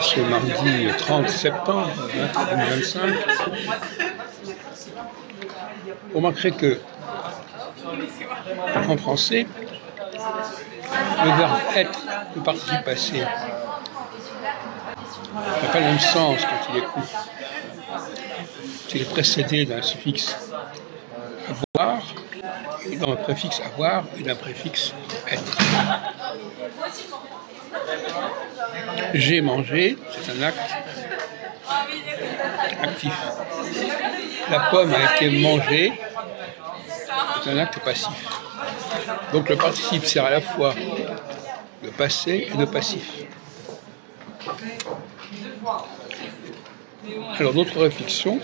Ce mardi 30 septembre 2025, vous remarquerez que en français, le verbe être, le participe passé, n'a pas le même sens quand il est court. Il est précédé d'un suffixe avoir, et d'un préfixe avoir et d'un préfixe être. J'ai mangé, c'est un acte actif. La pomme a été mangée, c'est un acte passif. Donc le participe sert à la fois le passé et le passif. Alors d'autres réflexions.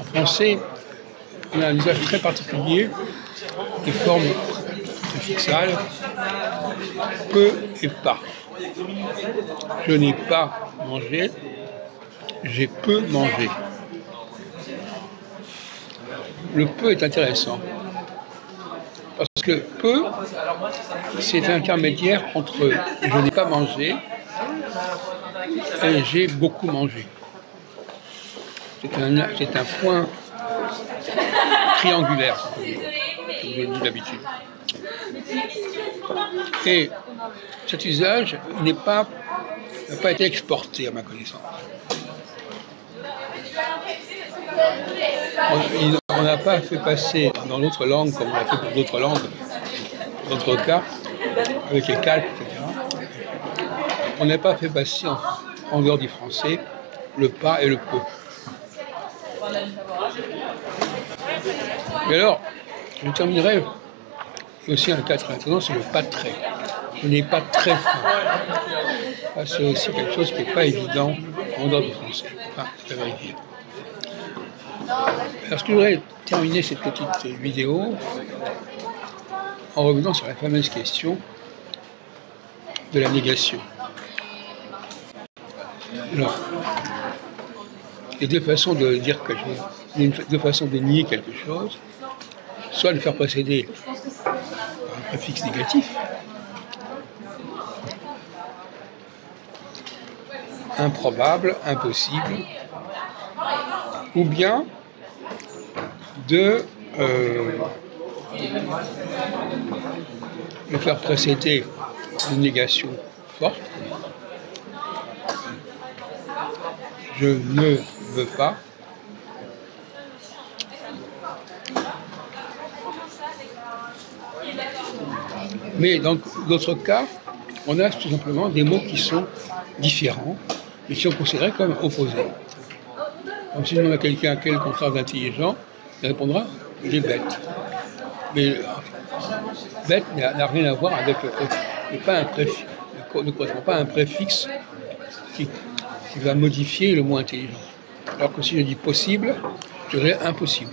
En français, on a un usage très particulier des formes préfixales peu et pas. Je n'ai pas mangé, j'ai peu mangé. Le peu est intéressant parce que peu, c'est un intermédiaire entre je n'ai pas mangé et j'ai beaucoup mangé. C'est un point triangulaire, comme je le dis d'habitude. Et cet usage n'a pas été exporté à ma connaissance. On n'a pas fait passer dans d'autres langues, comme on l'a fait pour d'autres langues, d'autres cas, avec les calques, etc. On n'a pas fait passer en dehors du français le pas et le peu. Et alors, je terminerai aussi un cas très intéressant, c'est le pas très. Je n'ai pas très faim. C'est aussi quelque chose qui n'est pas évident en dehors du français. Enfin, c'est à vérifier. Alors, je voudrais terminer cette petite vidéo en revenant sur la fameuse question de la négation. Alors, il y a deux façons de dire quelque chose, deux façons de nier quelque chose, soit de faire précéder par un préfixe négatif, improbable, impossible, ou bien de faire précéder une négation forte. Je ne veux pas. Mais dans d'autres cas, on a tout simplement des mots qui sont différents, mais qui sont considérés comme opposés. Donc si je demande à quelqu'un quel est le contraire d'intelligent, il répondra « il est bête ». Mais bête n'a rien à voir avec le préfixe. Ne correspond pas à un préfixe qui va modifier le mot intelligent. Alors que si je dis possible, je dirais impossible.